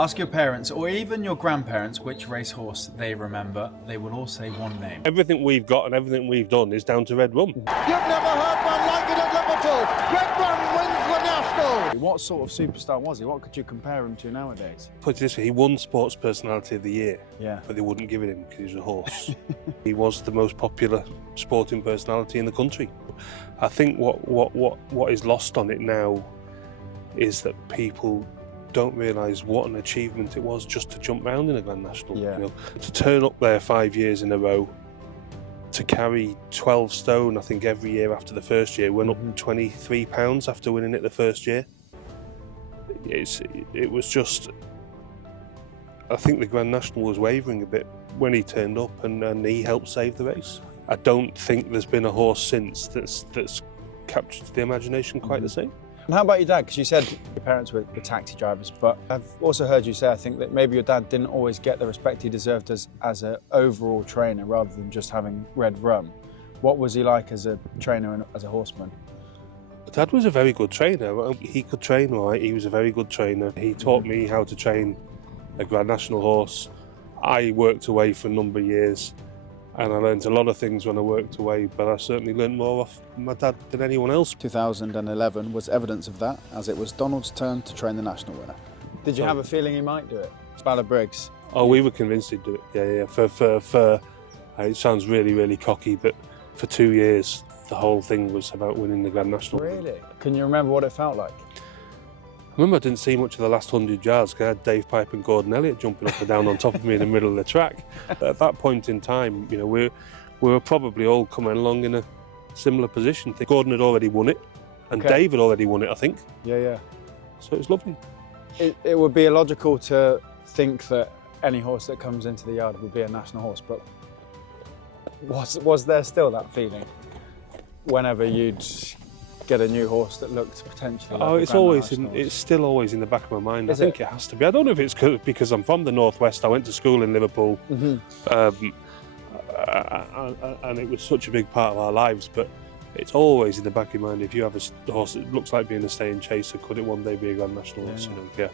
Ask your parents or even your grandparents which racehorse they remember. They will all say one name. Everything we've got and everything we've done is down to Red Rum. You've never heard one like it at Liverpool. Red Rum wins the National. What sort of superstar was he? What could you compare him to nowadays? Put it this way, he won Sports Personality of the Year, Yeah. but they wouldn't give it him because he was a horse. He was the most popular sporting personality in the country. I think what is lost on it now is that people don't realise what an achievement it was just to jump round in a Grand National. Yeah. You know, to turn up there 5 years in a row, to carry 12 stone, I think, every year after the first year, went up 23 pounds after winning it the first year. It was just, I think the Grand National was wavering a bit when he turned up, and he helped save the race. I don't think there's been a horse since that's captured the imagination quite the same. And how about your dad? Because you said your parents were taxi drivers, but I've also heard you say, I think, that maybe your dad didn't always get the respect he deserved as an overall trainer rather than just having Red Rum. What was he like as a trainer and as a horseman? Dad was a very good trainer. He could train right. He was a very good trainer. He taught me how to train a Grand National horse. I worked away for a number of years, and I learned a lot of things when I worked away, but I certainly learned more off my dad than anyone else. 2011 was evidence of that, as it was Donald's turn to train the national winner. Did you have a feeling he might do it? Ballabriggs. Oh, we were convinced he'd do it. Yeah. For it sounds really, really cocky, but for 2 years, the whole thing was about winning the Grand National. Really? Can you remember what it felt like? I remember I didn't see much of the last 100 yards because I had Dave Pipe and Gordon Elliott jumping up and down on top of me in the middle of the track. At that point in time, you know, we were probably all coming along in a similar position. Gordon had already won it, and Dave had already won it, I think. Yeah. So it was lovely. It would be illogical to think that any horse that comes into the yard would be a national horse, but was there still that feeling whenever you'd get a new horse that looked potentially like it's still always in the back of my mind. I think it has to be. I don't know if it's because I'm from the Northwest. I went to school in Liverpool, and it was such a big part of our lives, but it's always in the back of your mind. If you have a horse that looks like being a staying chaser, could it one day be a Grand National horse? You know? Yeah.